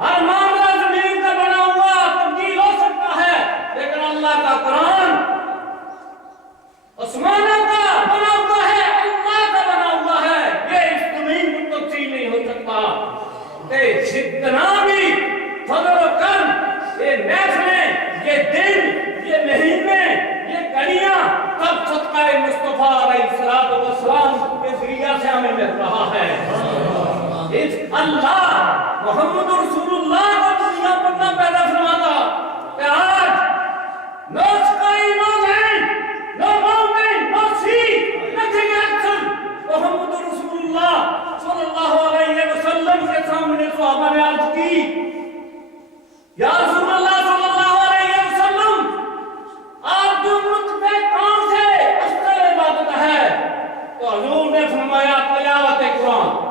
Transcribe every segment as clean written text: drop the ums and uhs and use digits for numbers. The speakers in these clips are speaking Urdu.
ہر معاملہ زمین کا بنا ہوا تبدیل ہو سکتا ہے، لیکن اللہ کا قرآن آسمانوں کا بنا ہوا ہے، اللہ کا بنا ہوا ہے، یہ اس زمین کو تبدیل نہیں ہو سکتا۔ کہ جتنا بھی فضل و کرم، یہ محفلیں، یہ دن، یہ مہینے، یہ گھڑیاں تب صدقہ مصطفیٰ علیہ السلام کے ذریعہ سے ہمیں مل رہا ہے۔ اس اللہ محمد رسول اللہ کو دنیا پر نہ پیدا فرماتا کہ آج no sky, no land, no mountain, no sea, nothing action۔ محمد رسول اللہ صلی اللہ علیہ وسلم کے سامنے صحابہ نے عرض کی، یا رسول اللہ صلی اللہ علیہ وسلم، آپ جو ملک میں کون سے افضل عبادت ہے؟ تو حضور نے فرمایا تلاوت قرآن۔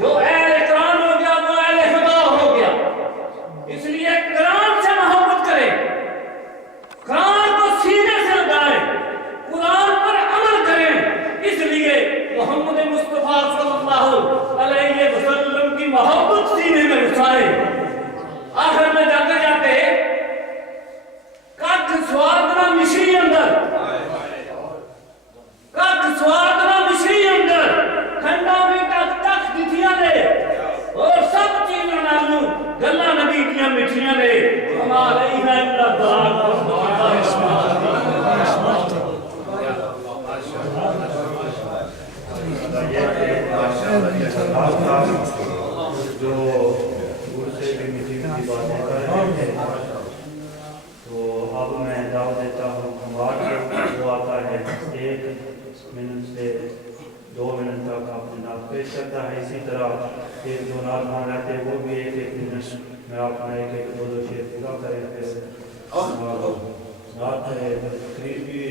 جو اہل قرآن ہو گیا وہ اہل خدا ہو گیا۔ اس لیے قرآن سے محبت کریں، قرآن کو سینے سے لگائیں، قرآن پر عمل کریں۔ اس لیے محمد مصطفیٰ صلی اللہ علیہ وسلم کی محبت سینے میں رسائیں۔ آخر میں جاتے جاتے کٹ سوادنا مشری اندر، کٹ سوادنا مشری اندر کھنڈا میں تک تک جتیاں دے اور سب چیزوں نالوں گلہ نبی کیا مٹھیاں دے ہمارے ہی ہے اللہ دعا جو سے بھی میٹنگ کی باتیں کر رہے ہیں، تو اب میں دعوت دیتا ہوں ہمارا جو آتا ہے 1 منٹ سے 2 منٹ تک اپنے نعت پیش کرتا ہے۔ اسی طرح ایک دو نعت مان رہتے ہیں، وہ بھی 1 منٹ میں اپنا 1-2 شعر پورا کریں۔ پھر نعت تقریر بھی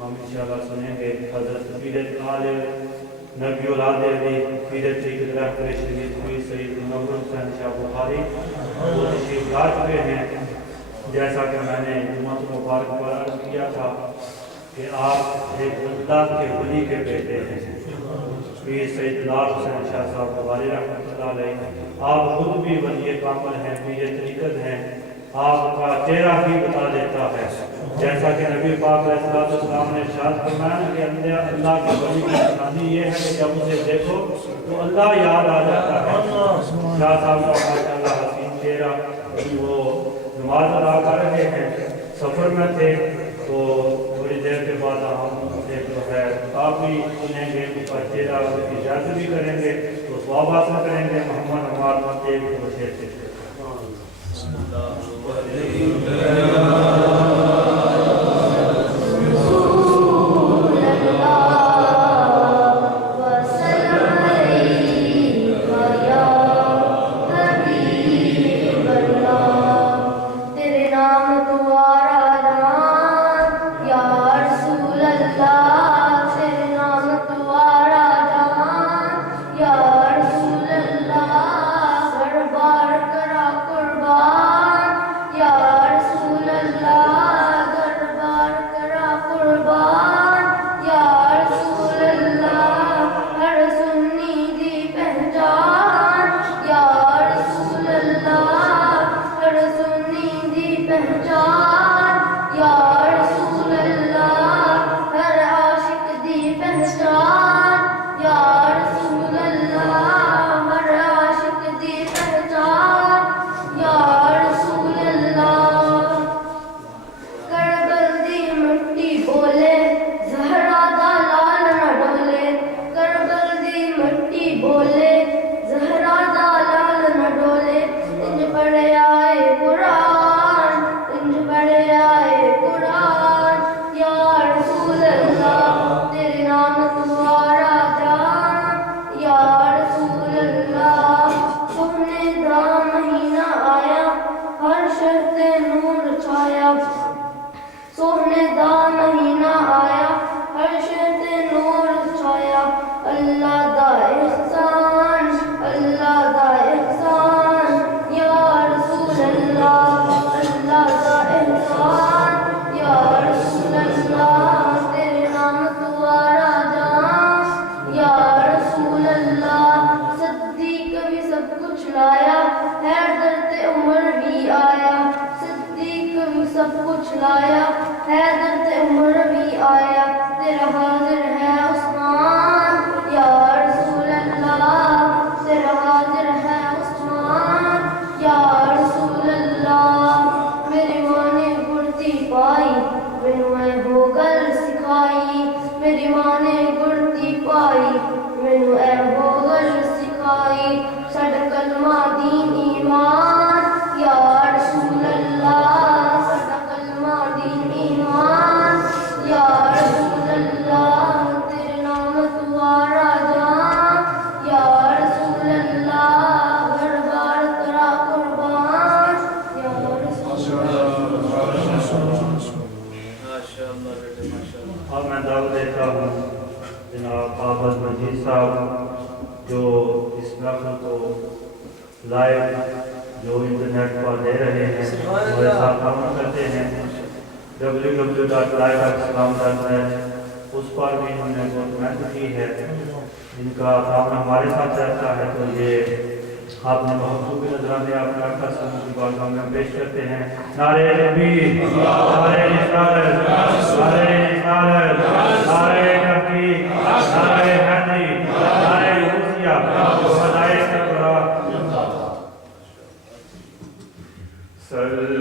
ہم انشاءاللہ سنیں گے۔ حضرت پیر آل نبی اولاد علی پیر طریقت رہبر شریعت ہوئی سید منور حسین شاہ بخاری وہ تشریف لا چکے ہیں۔ جیسا کہ میں نے جمعۃ المبارک پر عرض کیا تھا کہ آپ ایک اللہ کے ولی کے بیٹے ہیں، پیر سید لال حسین شاہ صاحب بخاری رحمۃ اللہ علیہ۔ آپ خود بھی ولی کامل ہیں، پیر طریقت ہیں۔ آپ کا چہرہ بھی بتا دیتا ہے، جیسا کہ نبی پاک علیہ السلام نے ارشاد فرمایا کہ اللہ کے ولی کی نشانی یہ ہے کہ جب اسے دیکھو تو اللہ یاد آ جاتا ہے۔ شاہ صاحب کا ماشاءاللہ حسین چہرہ، وہ نماز ادا کر رہے ہیں، سفر میں تھے، تو تھوڑی دیر کے بعد ہم ایک جو ہے آپ بھی سنیں گے، ان کا چہرہ کی اجازت بھی کریں گے، تو ثواب حاصل کریں گے۔ محمد ہمارا ایک شعر سے رسول اللہ صدیق بھی سب کچھ لایا، حیدر تے عمر بھی آیا، صدیق بھی سب کچھ لایا، حیدر عمر بھی آیا، تیرا حاضر ہے عثمان یا رسول اللہ، تیرا حاضر ہے عثمان یا رسول اللہ۔ میری ماں نے گڑتی پائی، مینوں اے ہو گل سکھائی، میری ماں نے گڑتی پائی، مینوں اے ہو گل سکھائی، ساڈا کلمہ دین ایمان یا رسول اللہ، ساڈا کلمہ دین ایمان یا رسول اللہ، تیرے نام توارا جان یا رسول اللہ، گھر بار کرا قربان یا رسول اللہ۔ اب میں دعوت دیتا ہوں جناب آباد مجید صاحب جو اس نقل کو لائیو جو انٹرنیٹ پر دے رہے ہیں ہمارے ساتھ کام کرتے ہیں www.live.islam.net، اس پر بھی ہم نے بہت محنت کی ہے، جن کا کام ہمارے ساتھ رہتا ہے، تو یہ آپ نے بخوبی نظرانے اپنے آقا صلی اللہ علیہ وسلم کی بارگاہ میں پیش کرتے ہیں۔ نعرہ تکبیر، نعرہ رسالت، نعرہ رسالت، نعرہ تحقیق، نعرہ حیدری، نعرہ غوثیہ، صدائے تکبیر۔ صلی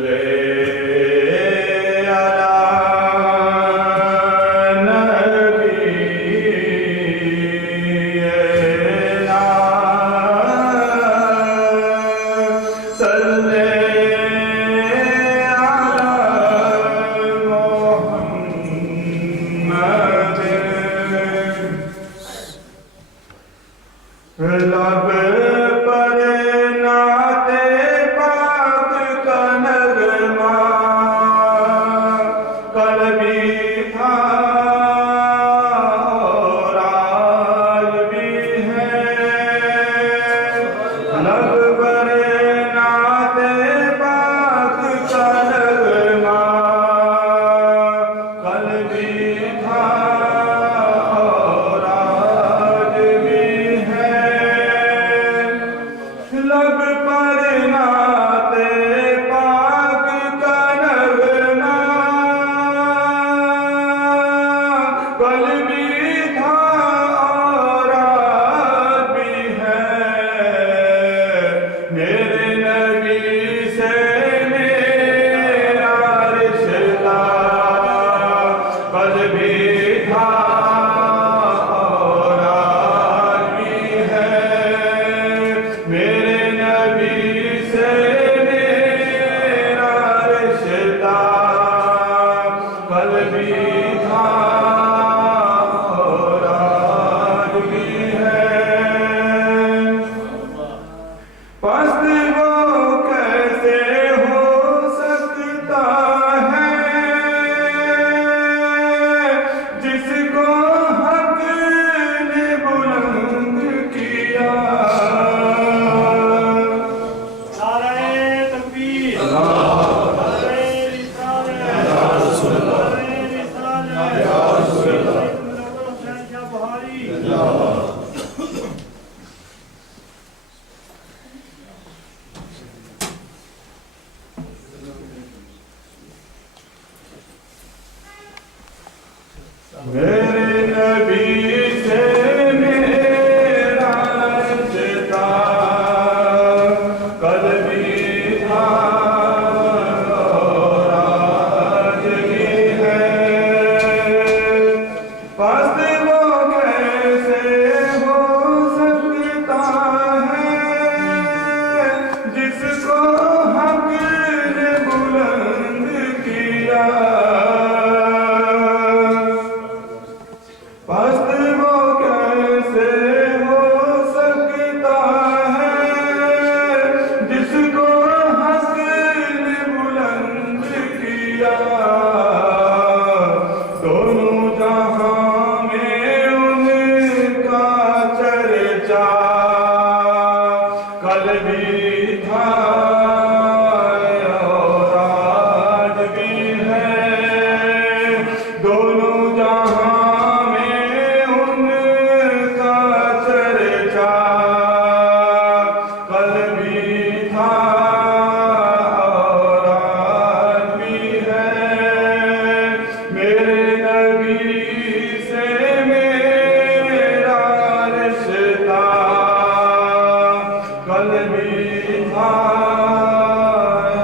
کل بھی تھا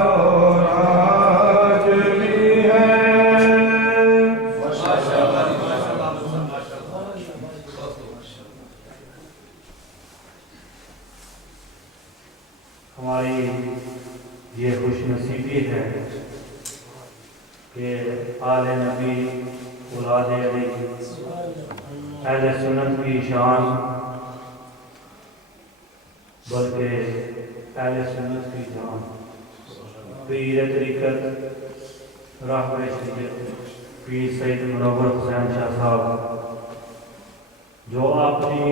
اور آج بھی ہے۔ ہماری یہ خوش نصیبی ہے کہ آل نبی اولاد علی اہل سنت کی شان بلکہ اہل سنت کی جان پیر طریقت راہبر شریعت پیر سید منور حسین شاہ صاحب جو اپنی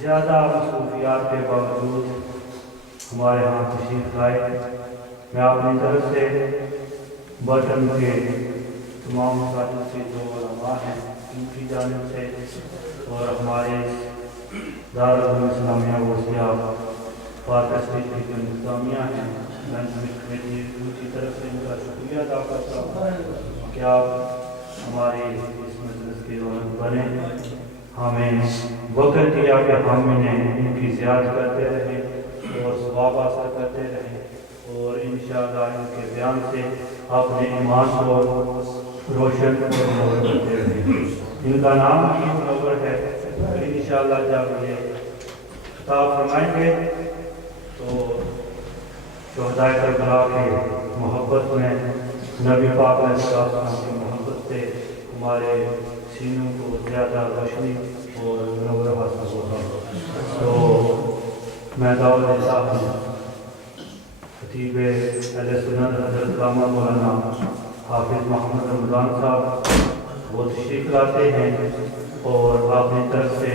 زیادہ مصروفیات کے باوجود ہمارے ہاں تشریف لائے، میں اپنی طرف سے بٹن کے تمام ساتھیوں سے جو علماء ہیں ان کی جانب سے اور ہمارے دارالعلوم اسلامیہ وسیع فاتح اسٹیٹ کی جو انتظامیہ ہیں ان کی طرف سے ان کا شکریہ ادا کرتا ہوں کہ آپ ہمارے اس مجلس کے رونق بنے، ہمیں وقت دیا کہ ہم انہیں ان کی زیارت کرتے رہیں اور ثواب حاصل کرتے رہیں اور انشاءاللہ ان کے بیان سے اپنے ایمان کو روشن اور منور کرتے رہیں۔ ان کا نام ہی منور ہے، انشاءاللہ جب یہ خطاب فرمائیں گے تو شہدائے کربلا کی محبت میں نبی پاک علیہ السلام کی محبت سے ہمارے سینوں کو زیادہ روشنی اور نور حاصل ہوگا۔ تو میں دعوت دیتا ہوں خطیب اہل سنت حضرت علامہ مولانا حافظ محمد رمضان صاحب وہ تشریف لاتے ہیں اور اپنی طرف سے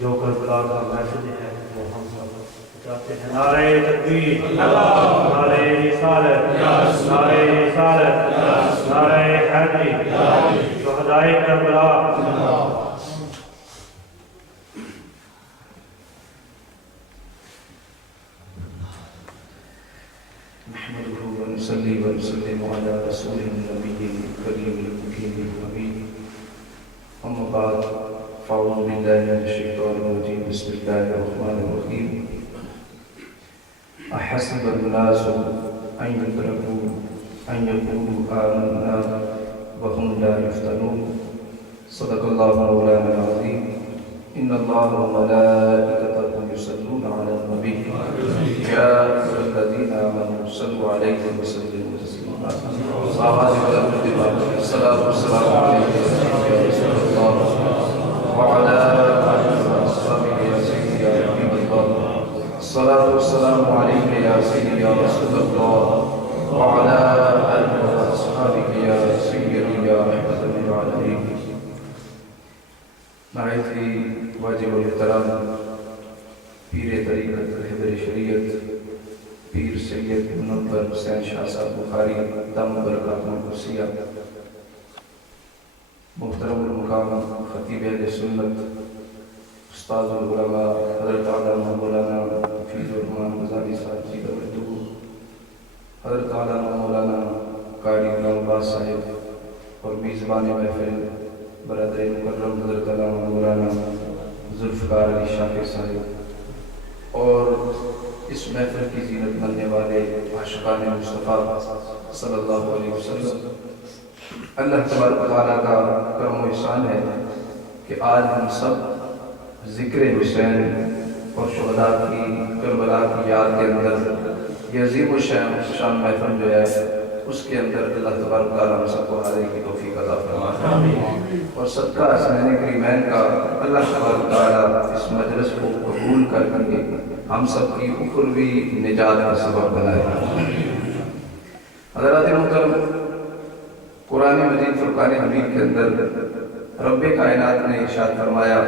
جو کربلا کا میسج ہے وہ ہم سب چاہتے ہیں۔ نعرہ تکبیر، نعرہ رسالت، نعرہ رسالت، نعرہ حیدری، شہدائے کربلا۔ نحمده ونصلي ونسلم على رسوله النبي الكريم المكين الحميد، أما بعد فأعوذ بالله من الشيطان الرجيم، بسم الله الرحمن الرحيم۔ أحسب الناس أن يتركوا أن يقولوا آمنا وهم لا يفتنون، صدق الله مولانا العظيم۔ إن الله وملائكته يصلون على النبي يا أيها الذين آمنوا صلوا عليه وسلموا تسليما۔ الصلاة والسلام عليك يا رسول الله وعلى آلك وأصحابك يا سيدي يا حبيب الله۔ الصلاة والسلام عليك يا سيدي يا رسول الله وعلى آلك وأصحابك يا سيدي يا رحمة للعالمين۔ نہایت ہی واجب الاحترام پیر طریقت رہبر شریعت پیر سید منور حسین شاہ صاحب بخاری دم برکاتہ قدسیہ، محترم المقام خطیب اہل سنت استاد العلماء حضرت علامہ مولانا حفیظ الرحمن غزالی صاحب کی گفتگو، حضرت علامہ مولانا قاری غلام عباس صاحب اور میزبان محفل برادر مکرم حضرت علامہ مولانا ذوالفقار علی شاکر صاحب اور اس محفل کی زینت بننے والے عاشقان مصطفیٰ صلی اللہ علیہ وسلم، اللہ تبارک و تعالیٰ کا کرم و احسان ہے کہ آج ہم سب ذکر حسین اور شہداء کی کربلا کی یاد کے اندر یہ عظیم و شان محفل جو ہے اس کے اندر اللہ تبارک و تعالیٰ ہم سب کو حاضری کی توفیق عطا فرمائے اور صدقہ حسنین کریمین کا اللہ تبارک و تعالیٰ اس مجلس کو قبول کر کے ہم سب کی اخروی نجات کا سبب بنائے۔ حضرات محترم، قرآن مجید فرقان حمید کے اندر رب کائنات نے ارشاد فرمایا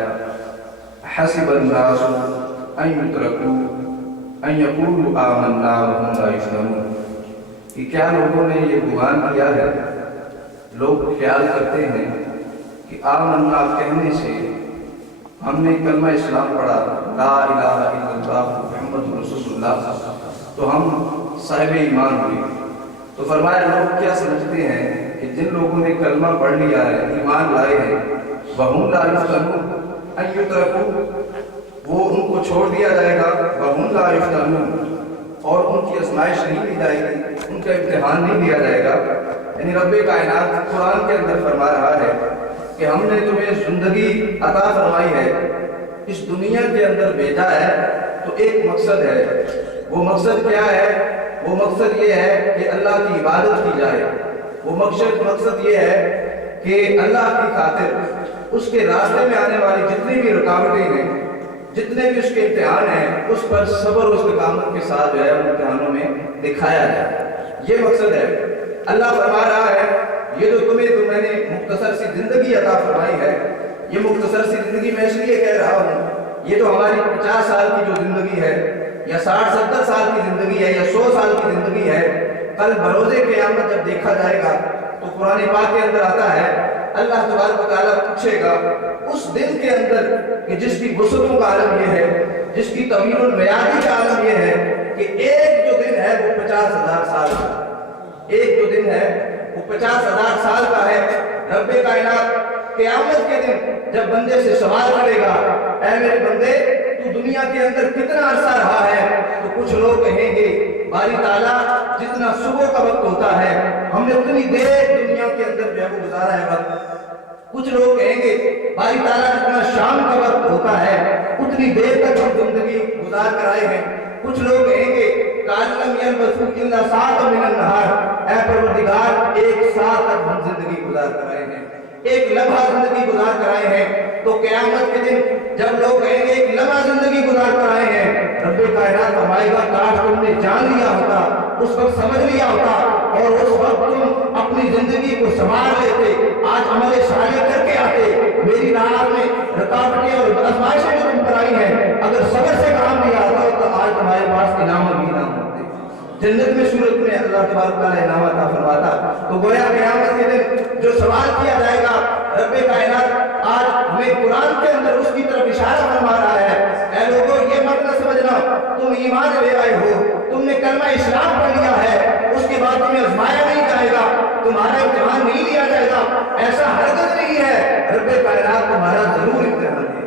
حسب الناس ان یترکوا ان یقولوا آمنا وهم لا یفتنون، کہ کیا لوگوں نے یہ گمان کیا ہے، لوگ خیال کرتے ہیں کہ آمنا کہنے سے ہم نے کلمہ اسلام پڑھا لا الہ الا اللہ محمد رسول اللہ تو ہم صاحب ایمان ہوئے۔ تو فرمایا لوگ کیا سمجھتے ہیں کہ جن لوگوں نے کلمہ پڑھ لیا ہے، ایمان لائے ہیں، وَهُمْ لَا يُفْتَنُونَ أَن يُتْرَكُوا، وہ کو چھوڑ دیا جائے گا وَهُمْ لَا يُفْتَنُونَ اور ان کی آزمائش نہیں لی جائے گی، ان کا امتحان نہیں لیا جائے گا۔ یعنی رب کائنات قرآن کے اندر فرما رہا ہے کہ ہم نے تمہیں زندگی عطا فرمائی ہے، اس دنیا کے اندر بھیجا ہے تو ایک مقصد ہے۔ وہ مقصد کیا ہے؟ وہ مقصد یہ ہے کہ اللہ کی عبادت کی جائے۔ وہ مقصد یہ ہے کہ اللہ کی خاطر اس کے راستے میں آنے والی جتنی بھی رکاوٹیں ہیں، جتنے بھی اس کے امتحان ہیں، اس پر صبر و استقامت کے ساتھ جو ہے ان امتحانوں میں دکھایا جائے، یہ مقصد ہے۔ اللہ فرما رہا ہے یہ جو میں نے مختصر سی زندگی عطا فرمائی ہے، یہ مختصر سی زندگی میں اس لیے کہہ رہا ہوں، یہ جو ہماری 50 سال کی جو زندگی ہے یا 60-70 سال کی زندگی ہے یا 100 سال کی زندگی ہے، کل بروز قیامت جب دیکھا جائے گا تو قرآن پاک کے اندر آتا ہے اللہ تبارک و تعالیٰ پوچھے گا اس دن کے اندر کہ جس کی وسعتوں کا عالم یہ ہے، جس کی طویل المیادی کا عالم یہ ہے کہ ایک جو دن ہے وہ 50,000 سال کا، ایک جو دن ہے وہ 50,000 سال کا ہے۔ رب کائنات قیامت کے دن جب بندے سے سوال کرے گا اے میرے بندے تو دنیا کے اندر کتنا عرصہ رہا ہے، تو کچھ لوگ کہیں گے باری تعالیٰ جتنا صبح کا وقت ہوتا ہے ہم نے اتنی دیر دنیا کے اندر جو ہے وہ گزارا ہے وقت۔ کچھ لوگ کہیں گے باری تعالیٰ جتنا شام کا وقت ہوتا ہے اتنی دیر تک ہم زندگی گزار کر آئے ہیں۔ کچھ لوگ کہیں گے کَأَنَّ لَمْ يَلْبَثُوا إِلَّا سَاعَةً مِنَ النَّهَارِ، اے پروردگار ایک ساعت تک ہم زندگی گزار کر آئے ہیں، ایک لمحہ زندگی گزار کر آئے ہیں۔ تو قیامت کے دن جب لوگ کہیں گے ایک لمحہ زندگی گزار کر آئے ہیں، رب کائنات فرمائے گا کاش تم نے جان لیا ہوتا، اس وقت سمجھ لیا ہوتا اور اس وقت تم اپنی زندگی کو سنبھال لیتے، آج عمل صالح کر کے آتے، میری راہ میں رکاوٹیں اور آزمائشیں جو تم پر آئی ہیں اگر صبر سے کام لیا ہوتا تو آج تمہارے پاس انعام بھی نہ ہوتے، جنت میں صورت میں اللہ تبارک تعالیٰ انعام عطا فرماتا۔ تو گویا قیامت کے دن جو سوال کیا جائے گا رب کائنات آج ہمیں قرآن کے اندر اس کی طرف اشارہ فرما رہا ہے، اے لوگوں یہ مت نہ سمجھنا تم ایمان لے آئے ہو، تم نے کلمہ اسلام پڑھ لیا ہے اس کے بعد تمہیں آزمایا نہیں جائے گا، تمہارا امتحان نہیں لیا جائے گا، ایسا ہرگز نہیں ہے۔ رب کائنات تمہارا ضرور امتحان ہے۔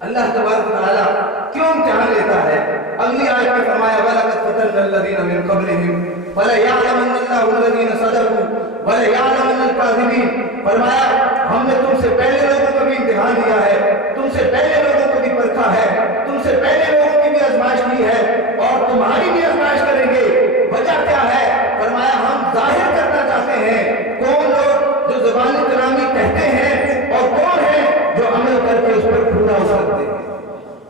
اللہ تبارک تعالیٰ کیوں امتحان لیتا ہے؟ اگلی آیت میں فرمایا وَلَقَدْ فَتَنَّا الَّذِينَ مِن قَبْلِهِمْ فَلَيَعْلَمَنَّ اللَّهُ الَّذِينَ صَدَقُوا وَلَيَعْلَمَنَّ الْكَاذِبِينَ۔ فرمایا ہم نے تم سے پہلے لوگوں کو بھی امتحان لیا ہے، تم سے پہلے لوگوں کو بھی پرکھا ہے، تم سے پہلے لوگوں کی بھی آزمائش کی ہے اور تمہاری بھی آزمائش کریں گے۔ وجہ کیا ہے؟ فرمایا ہم ظاہر کرنا چاہتے ہیں کون لوگ جو زبانی کلامی کہتے ہیں اور کون ہے جو عمل کر کے اس پر پورا اترتے ہیں،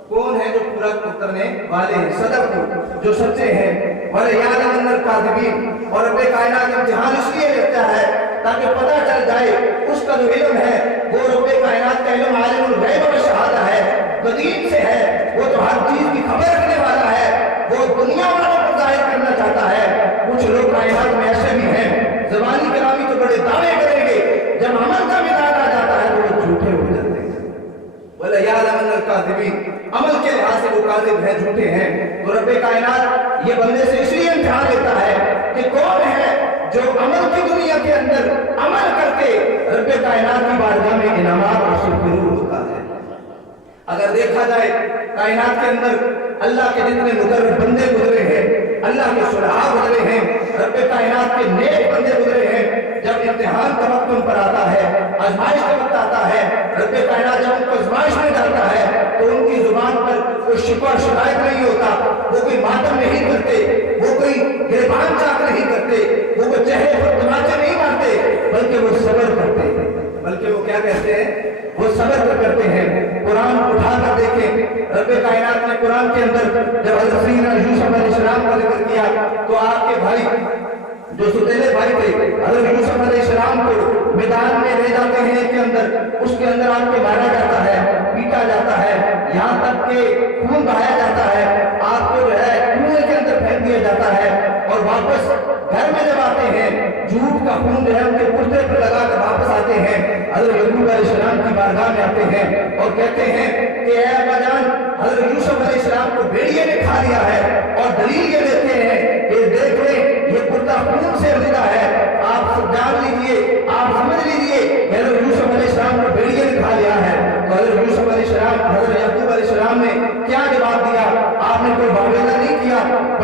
کون ہے جو پورا اترنے والے ہیں، صدق جو سچے ہیں، وَلَيَعْلَمَنَّ الْكَاذِبِينَ۔ اور رب کائنات امتحان اس لیے لیتا ہے تاکہ پتہ چل جائے اس کا جو علم ہے وہ رب کائنات کا علم عالم الغیب و شہادہ ہے، قدیم سے ہے، وہ تو ہر چیز کی خبر رکھنے والا ہے، وہ دنیا والوں کو ظاہر کرنا چاہتا ہے۔ کچھ لوگ کائنات میں ایسے بھی ہیں زبانی کلامی تو بڑے دعوے کریں گے، جب عمل کا میدان آ جاتا ہے تو وہ جھوٹے ہو جاتے ہیں۔ وَلَيَعْلَمَنَّ الْكَاذِبِينَ، عمل کے لحاظ سے وہ کاذب ہیں، جھوٹے ہیں۔ تو رب کائنات یہ بندے سے اس لیے امتحان لیتا ہے کہ کون ہے جو عمل کی دنیا کے اندر عمل کر کے رب کائنات کی بارگاہ میں انعامات حاصل ضرور ہوتا ہے۔ اگر دیکھا جائے کائنات کے اندر اللہ کے جتنے مقرب بندے گزرے ہیں، اللہ کے صلحاء گزرے ہیں، رب کائنات کے نیک بندے گزرے ہیں، جب امتحان کا وقت ان پر آتا ہے، آزمائش کا وقت آتا ہے، رب کائنات جب ان کو آزمائش میں ڈالتا ہے تو ان کی زبان پر کوئی شکوہ شکایت نہیں ہوتا، وہ کوئی ماتم نہیں کرتے، وہ کوئی گریبان چاک نہیں کرتے، وہ کوئی چہرے پر تماچے نہیں مارتے، بلکہ وہ صبر کرتے ہیں، بلکہ وہ کیا کہتے ہیں؟ وہ صبر کرتے ہیں۔ قرآن اٹھا کر دیکھیں، رب کائنات نے قرآن کے اندر جب حضرت سیدنا یوسف علیہ السلام کا ذکر کیا تو آپ کے بھائی جو ستیلے بھائی تھے حضرت یوسف علیہ السلام کو میدان میں لے جاتے ہیں کے اندر، اس کے اندر آپ کو مارا جاتا ہے، پیٹا جاتا ہے، یہاں تک کہ خون بہایا جاتا ہے، آپ کو جو ہے کنویں کے اندر پھینک دیا جاتا ہے اور واپس گھر میں جب آتے ہیں جھوٹ کا خون جو ہے ان کے کرتے پر لگا کر واپس آتے ہیں، حضرت یعقوب علیہ السلام کی بارگاہ میں آتے ہیں اور کہتے ہیں کہ اے ابا جان حضرت یوسف علیہ السلام کو بھیڑیے نے کھا لیا ہے، اور دلیل یہ دیتے ہیں کہ دیکھ لیں یہ کرتا خون سے بھرا ہے، آپ جان لیجئے، آپ سمجھ لیجئے کہ حضرت یوسف علیہ السلام کو بھیڑیے نے کھا لیا ہے۔ تو حضرت یوسف علیہ السلام حضرت یعقوب علیہ السلام نے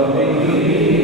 Amin.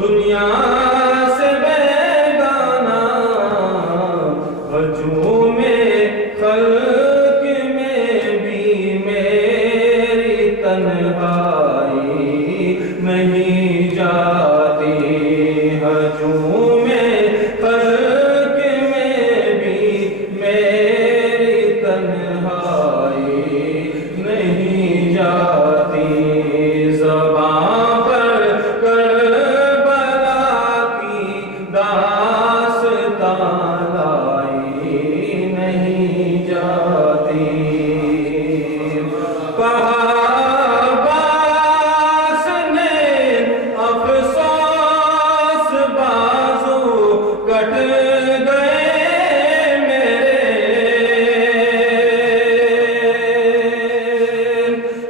دنیا سے بیگانہ ہجوم خلق میں بھی میری تنہائی نہیں جاتی ہجوم خلق میں بھی میری تنہائی نہیں جاتی زباں پر کربلا کی داستان لائی نہیں جاتی کہا عباس نے افسوس بازو کٹ گئے میرے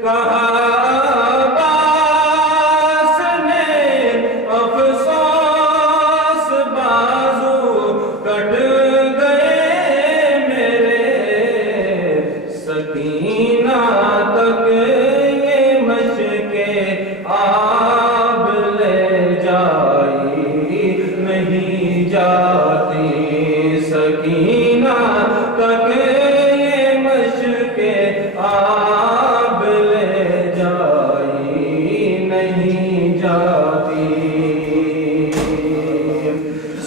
کہا عباس نے افسوس بازو کٹ گئے میرے سکینہ تک یہ مشکیں آب لے جائی نہیں جاتی سکینہ تک یہ مشکیں آب لے جائی نہیں جاتی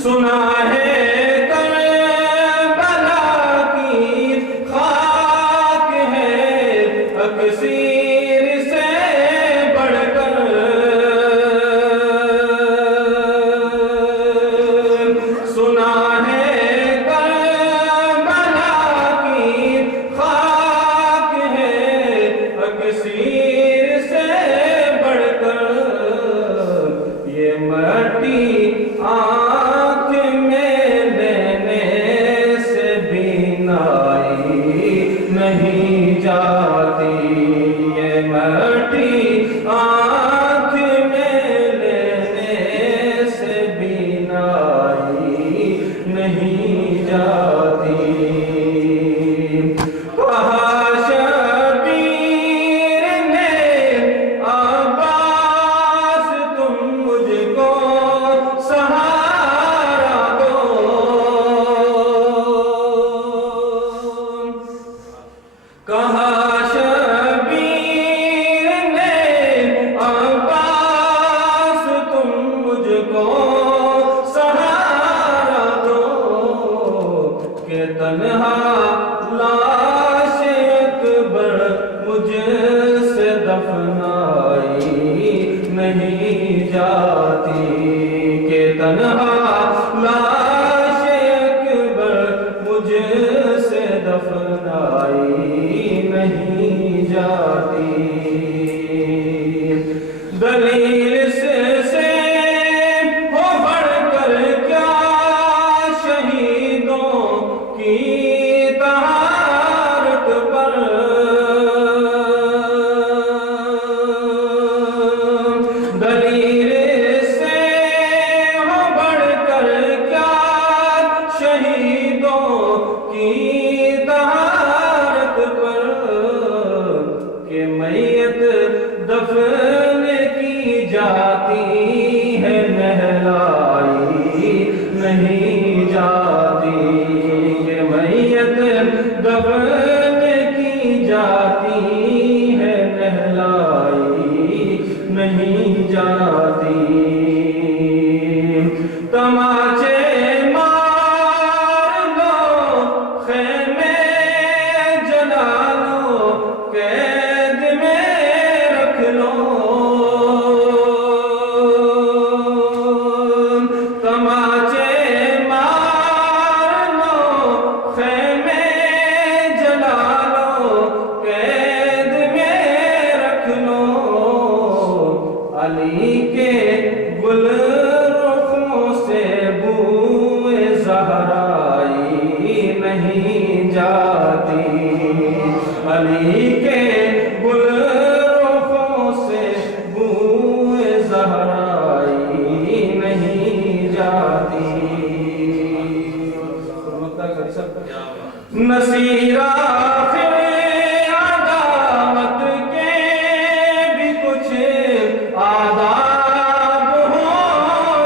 سنا ہے کربلا کی خاک ہے اکسیر سے بڑھ کر سنا ہے کربلا کی خاک ہے اکسیر سے بڑھ کر یہ مٹی آنکھ میں لینے سے بینائی نہیں جاتی یہ مٹی آنکھ میں لینے سے بینائی نہیں جاتی کہا شبیر نے عباس تم مجھ کو سہارا دو کہا شبیر نے عباس تم مجھ کو سہارا دو کہ تنہا لاش اکبر مجھ سے دفنائی نہیں جاتی کہ تنہا لاش اکبر مجھ سے دفنائی نہیں جاتی دلیل سے ہو بڑھ کر کیا شہیدوں کی طہارت پر دلیل سے ہو بڑھ کر کیا شہیدوں کی طہارت پر کہ میت دفن کی جاتی ہے نہلائی نہیں جاتی کہ میت دفن کی جاتی ہے نہلائی نہیں جاتی تماچے مار لو خیمے جلا لو قید میں رکھ لو تماچے مار لو خیمے جلا لو قید میں رکھ لو علی کے گل رخوں سے بوئے زہرائی نہیں جاتی علی کے گل رخوں سے بوئے زہرائی نہیں جاتی نصیر آخر عداوت کے بھی کچھ آداب ہوں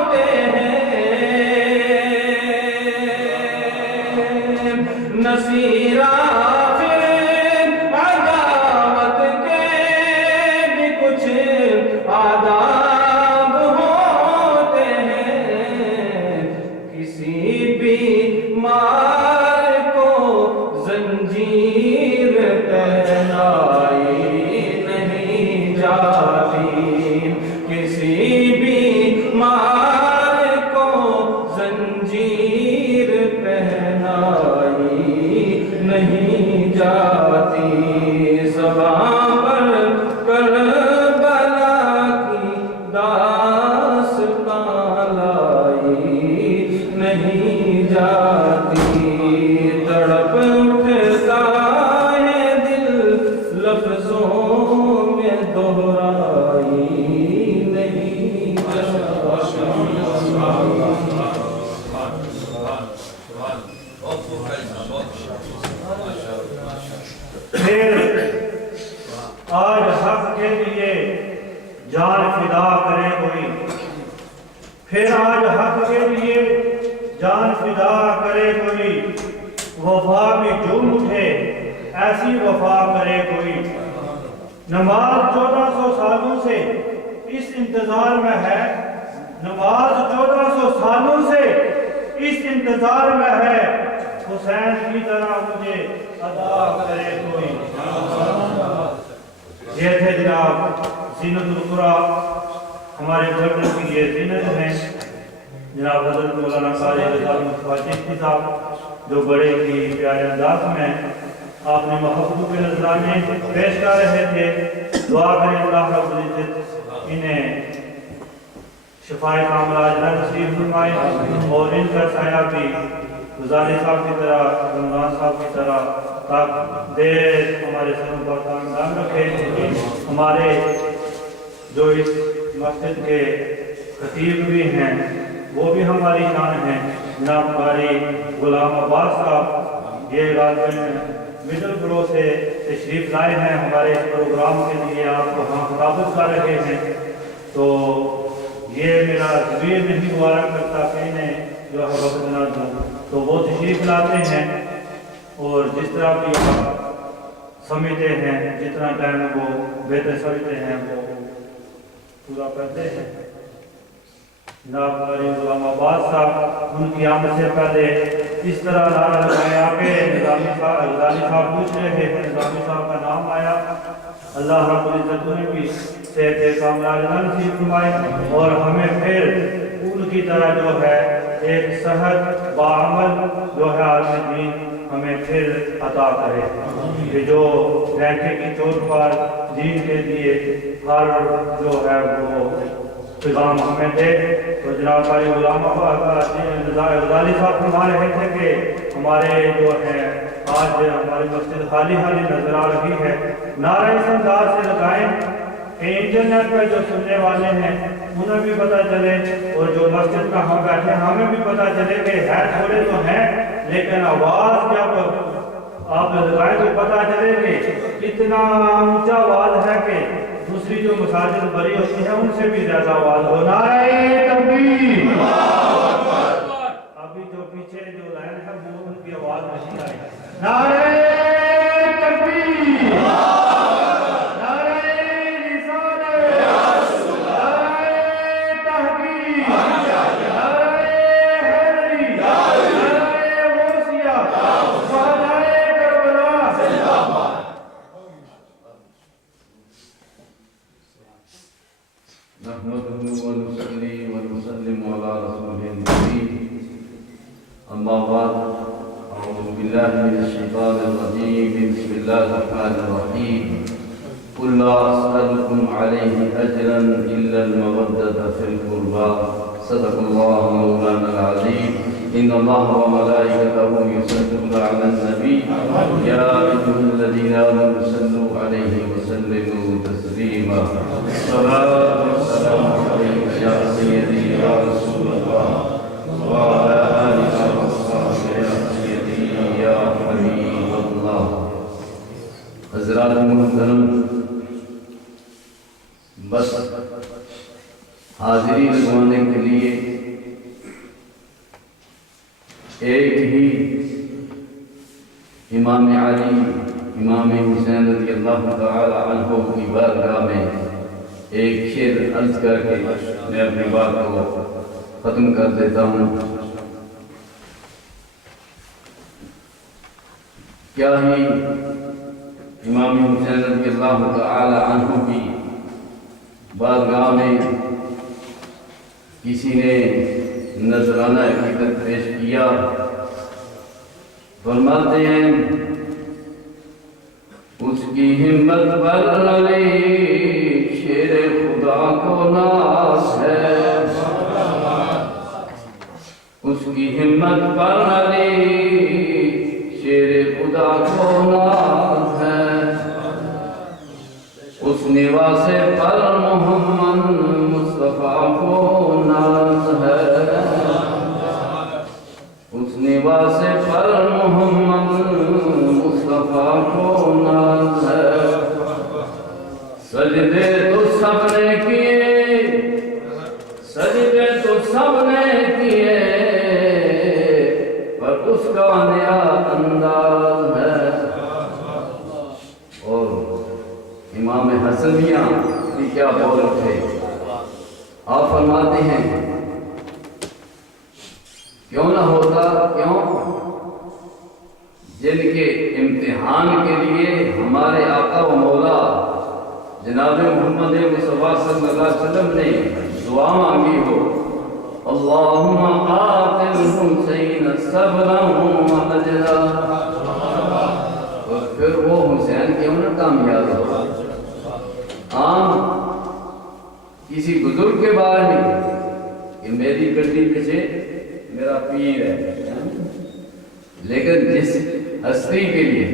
پھر آج حق کے لیے جان فدا کرے کوئی، وفا بھی جھوم اٹھے ایسی وفا کرے کوئی۔ نماز 1400 سالوں سے اس انتظار میں ہے، نماز 1400 سالوں سے اس انتظار میں ہے، حسین کی طرح مجھے ادا کرے کوئی۔ یہ تھے جناب زینت القرآن، ہمارے جھگڑوں کی یہ زینت ہیں۔ جناب حضرت مولانا قاری رضا مصطفیٰ چشتی صاحب جو بڑے ہی پیارے انداز میں آپ نے محبوب کے نذرانے پیش کر رہے تھے، دعا کریں اللہ رب العزت انہیں شفائے کاملہ اجلا نصیب فرمائے اور ان کا سایہ بھی غزالی صاحب کی طرح، رمضان صاحب کی طرح تاک دیر ہمارے سروں پر خاندان رکھے۔ ہمارے جو اس مسجد کے خطیب بھی ہیں وہ بھی ہماری شان ہیں، جناب قاری غلام عباس صاحب یہ غالباً مڈل گرو سے تشریف لائے ہیں ہمارے اس پروگرام کے لیے، آپ کو ہم خطابت کر رہے ہیں۔ تو یہ میرا طبیعت نہیں گوارا کرتا کہ انہیں جو ہے وقت نہ دوں، تو وہ تشریف لاتے ہیں اور جس طرح بھی آپ سمجھتے ہیں، جتنا ٹائم وہ بہتر سمجھتے ہیں وہ پورا کرتے ہیں۔ جناب قاری غلام عباس صاحب ان کی آمد سے پہلے اس طرح نعرہ لگایا کہ نظامی صاحب پوچھ رہے ہیں، نظامی صاحب کا نام آیا، اللہ رب العزت نے بھی صحت کاملہ اجلا نصیب فرمائے اور ہمیں پھر ان کی طرح جو ہے ایک صحت باعمل جو ہے عالم دین ہمیں پھر عطا کرے، کہ جو رہتے کی چوٹ پر دین کے لیے ہر جو ہے وہ پیغام ہمیں دے۔ تو جناب قاری غلام غزالی صاحب فرما رہے تھے کہ ہمارے جو ہے آج ہماری مسجد خالی خالی نظر آ رہی ہے، نعرہ اس انداز سے لگائیں کہ انٹرنیٹ پر جو سننے والے ہیں انہیں بھی پتہ چلے اور جو مسجد میں ہم بیٹھے ہمیں بھی پتہ چلے کہ ہے تھوڑے تو ہیں لیکن آواز جب آپ لگائیں تو پتہ چلے کہ اتنا اونچا آواز ہے کہ دوسری جو مساجد بڑی ہوتی ہیں ان سے بھی زیادہ آواز ہو۔ نعرہ تکبیر! ابھی جو پیچھے جو لائن ہے وہ ان کی آواز نہیں آئی۔ نعرہ تکبیر! نعرہ رسالت! نعرہ تحقیق! نعرہ حیدری! نعرہ غوثیہ! شہدائے کربلا! نحمده ونصلي ونسلم على رسوله الكريم، أما بعد، أعوذ بالله من الشيطان الرجيم، بسم الله الرحمن الرحيم، قل لا أسألكم عليه أجرا إلا المودة في القربى، صدق الله مولانا العظيم، إن الله وملائكته يصلون على النبي، يا أيها الذين آمنوا صلوا عليه وسلموا تسليما، صلاة والسلام عليك يا سيدي يا رسول الله، وعلى آلك وصحبه يا سيدي يا حبيب الله۔ حضرات محترم، بس حاضری لگوانے کے لیے ایک ہی امام علی امام حسین رضی اللہ تعالی عنہ کی بارگاہ میں ایک شعر عرض کر کے میں اپنی بات کو ختم کر دیتا ہوں۔ کیا ہی امام حسین رضی اللہ تعالی عنہ کی بارگاہ میں کسی نے نذرانہ عقیدت پیش کیا، فرماتے ہیں اس کی ہمت پر علی شیر خدا کو ناز ہے، اس کی ہمت پر علی شیر خدا کو ناز ہے، اس نواسے پر محمد مصطفیٰ کو ناز ہے، اس نواسے پر محمد مصطفیٰ کو ناز ہے، سجدے تو سب نے کیے، سجدے تو سب کا نیا انداز ہے۔ اور امام حسنیہ بھی کیا بول تھے، آپ فرماتے ہیں کیوں نہ ہوتا، کیوں جن کے امتحان کے لیے ہمارے آقا و مولا جناب محمد مصطفیٰ صلی اللہ علیہ وسلم نے دعا مانگی ہو، اللہم آت الحسین صبرا و اجرا، اور پھر وہ حسین کیوں نہ کامیاب ہو۔ عام کسی بزرگ کے بارے میں کہ میری گڈی پیچھے میرا پیر ہے، لیکن جس ہستی کے لیے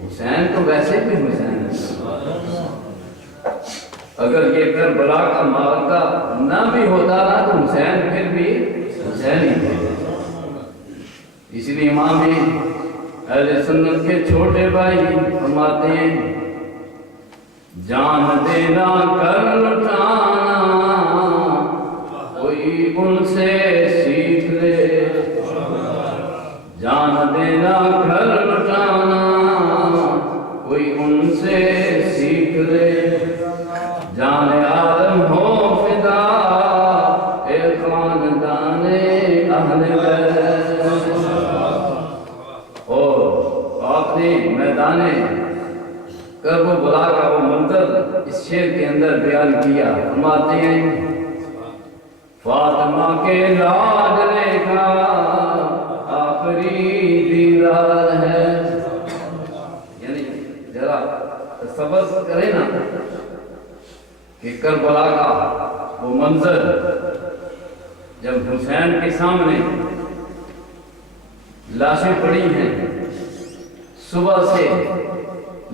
حسین تو ویسے بھی حسین ہے، اگر یہ کربلا کا معرکہ نہ بھی ہوتا نا تو حسین پھر بھی حسین ہی ہے۔ اس لیے امام اہل سنت کے چھوٹے بھائی فرماتے ہیں جان دینا کر لٹانا کوئی ان سے سیکھ لے، جان دینا گھر لٹانا کوئی ان سے سیکھ لے، جان عالم ہو فدا اے خاندان اہل بیت۔ اور آپ نے میدان کربلا کا وہ منظر اس شعر کے اندر بیان کیا، فرماتے ہیں فاطمہ کے لاڈلے کا آخری دیدار ہے، یعنی ذرا تصور کریں نا کہ کربلا کا وہ منظر جب حسین کے سامنے لاشیں پڑی ہیں، صبح سے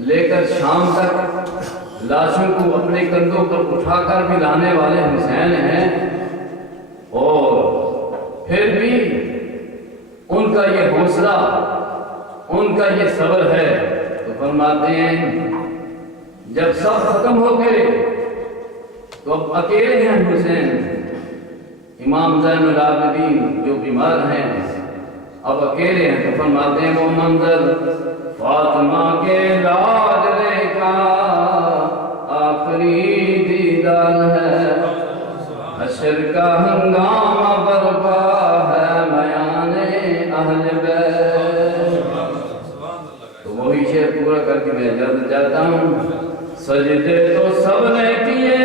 لے کر شام تک لاشوں کو اپنے کندھوں پر اٹھا کر بھی لانے والے حسین ہیں، اور پھر بھی ان کا یہ حوصلہ، ان کا یہ صبر ہے، تو فرماتے ہیں جب سب ختم ہو گئے تو اب اکیلے ہیں حسین، امام زین العابدین جو بیمار ہیں اب اکیلے ہیں، تو فرماتے ہیں وہ منظر فاطمہ کے لاڈلے کا آخری دیدار ہے، حشر کا ہنگامہ برپا ہے میان اہل بیت۔ تو وہی شعر پورا کر کے میں جلد جاتا ہوں، سجدے تو سب نے کیے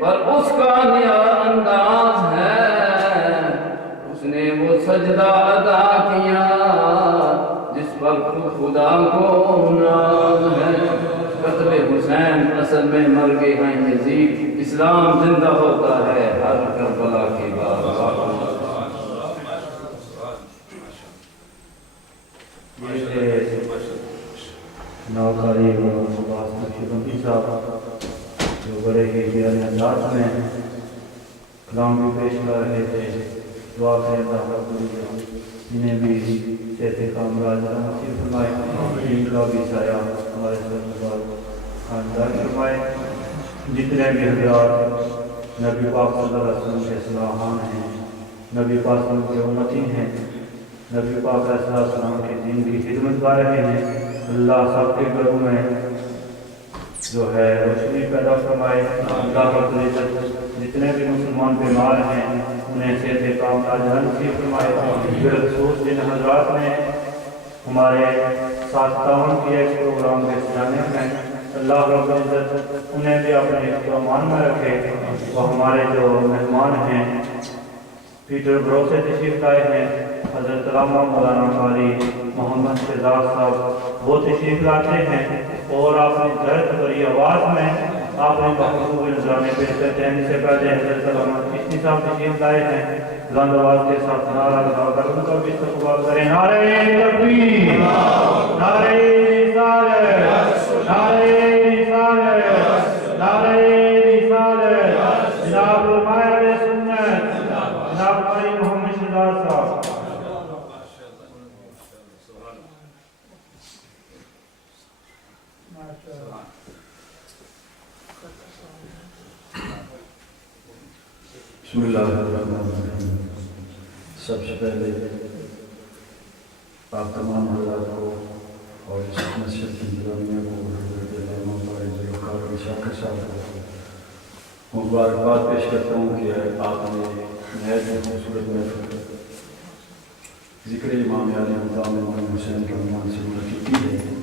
پر اس کا نیا انداز ہے، اس نے وہ سجدہ ادا کیا جس پر خدا کو ناز ہے۔ قتل حسین اصل میں مر گئے ہیں یزید، اسلام زندہ ہوتا ہے ہر کربلا کے بعد۔ نوکاری عباس نقشبندی صاحب جو بڑے ہی پیارے انداز میں کلام بھی پیش کر رہے تھے، دعا کریں اللہ رب العالمین انہیں بھی صحت کامران نصیب فرمائے، ان کا بھی سایہ ہمارے سر خاندان فرمائے۔ جتنے بھی حضرات نبی پاک صلی اللہ علیہ وسلم کے صلاحان ہیں، نبی پاک صلی اللہ علیہ وسلم کے امتی ہیں، نبی پاک علیہ السلام کے دین کی خدمت کر رہے ہیں، اللہ سب کے گھروں میں جو ہے روشنی پیدا فرمائے۔ اللہ رب العزت جتنے بھی مسلمان بیمار ہیں انہیں صحت کامران نصیب فرمائے۔ بالخصوص جن حضرات نے ہمارے ساتھ تعاون کیا اس پروگرام کے سجانے میں، اللہ رب العزت انہیں بھی اپنے امان میں رکھے۔ وہ ہمارے جو مہمان ہیں پیٹر برو سے تشریف لائے ہیں، حضرت علامہ مولانا قاری محمد شہزاد صاحب وہ تشریف لاتے ہیں، اور اپنی درد بھری آواز میں آپ نے محبوب نظرانے پیش کرتے ہیں۔ اس سے پہلے حضرت علامہ چشتی صاحب تشریف لائے ہیں، بلند آواز کے ساتھ نعرہ لگا کر ان کا بھی استقبال کریں۔ نعرہ تکبیر، نعرہ رسالت، نعرہ رسالت، نعرہ رسالت، جناب علماء اہل سنت، جناب قاری محمد شہزاد صاحب۔ بسم اللہ الرحمن الرحیم۔ سب سے پہلے آپ تمام حضرات کو اور اس مسجد کی انتظامیہ کو حضرت علامہ فائز الوقار شاکر صاحب کو مبارکباد پیش کرتا ہوں کہ آپ نے نہایت ہی خوبصورت محفل ذکر امام علی مقام امام حسین کے عنوان سے منعقد کی ہے.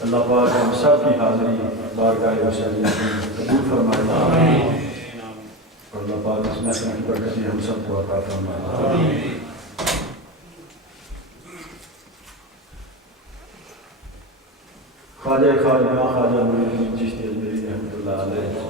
اللہ پاک ہم سب کی حاضری بارگاہ حسین میں قبول فرمائے اور اللہ پاک اس محفل کی برکتیں ہم سب کو عطا فرمائے. خواجہ خواجہ معین الدین چشتی اجمیری رحمۃ اللہ علیہ